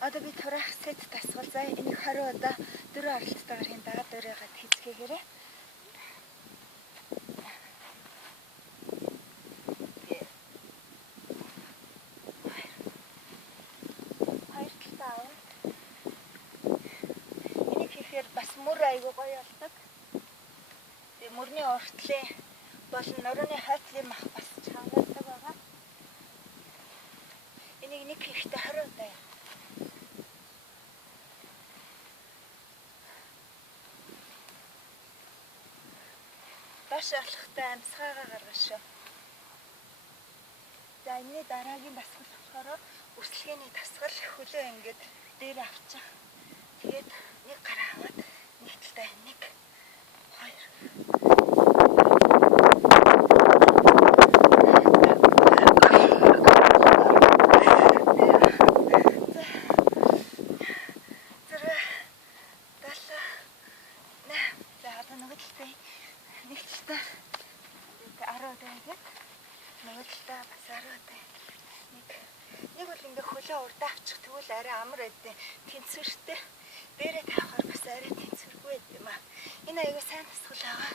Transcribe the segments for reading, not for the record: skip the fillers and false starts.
Одоо би турах сет тасгал за энийг хариу одоо 4 оролцоотойгоор хийн дагаад дөрөөгөө хийцгээгээрэй. Хоёр талаа аваа. Энийг хийхээр бас мөр айгүй гоё болдог. Тэгээ мөрний уртлын болон нурууны хойтлын мах бас чангадаг байгаа. Энийг нэг хийхдээ 20 удаа яа. Баш алхахтай амьсгаагаа гаргаш шүү. За энэний дараагийн дасгал болохоор өсөлгээний дасгал хөлөө ингээд дээр авчих. Тэгээд нэг гараа аваад нэг талдаа нэг хоёр. Нэг бол ингээ хөлөө урд авчих тэгвэл арай амар байдیں۔ Тэнцвэртэй. Дээрээ тавихаар бас арай тэнцвэргүй байд юм аа. Энэ аяга сайн тасгал байгаа.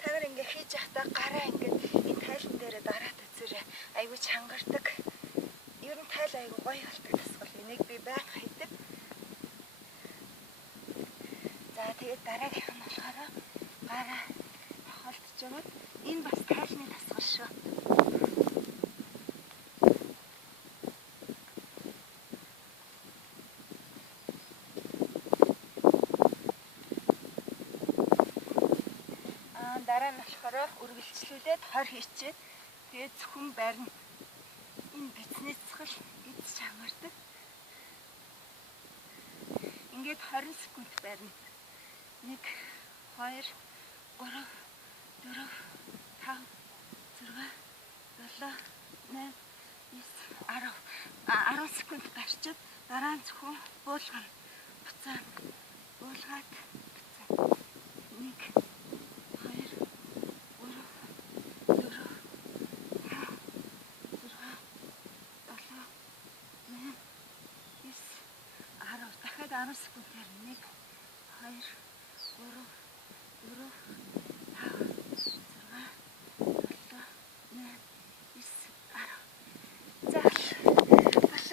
Тавар ингээ хийж явахдаа гараа ингээ энэ тайлан дээрээ дараад үзээрэй. Аягүй чангардаг. Ер нь тайл аягүй гоё болдог тасгал. Энийг би байнга хийдэг. За тэгээд дараагийнх нь болохоор гараа холдож яваад энэ бас тайлны тасгал шүү. Дараа нь болохоор үргэлжлүүлээд хор хийчихэд тэгээд зөвхөн барина. Энэ бизнесхэл гэж чангардаг. Ингээд 20 секунд барина. 1 2 3 4 5 6 7 8 9 10 секунд барьчаад дараа нь зөвхөн буулгана. Буцаана. Буулгаад буцаана. 1 10 секунд 1 2 3 4 5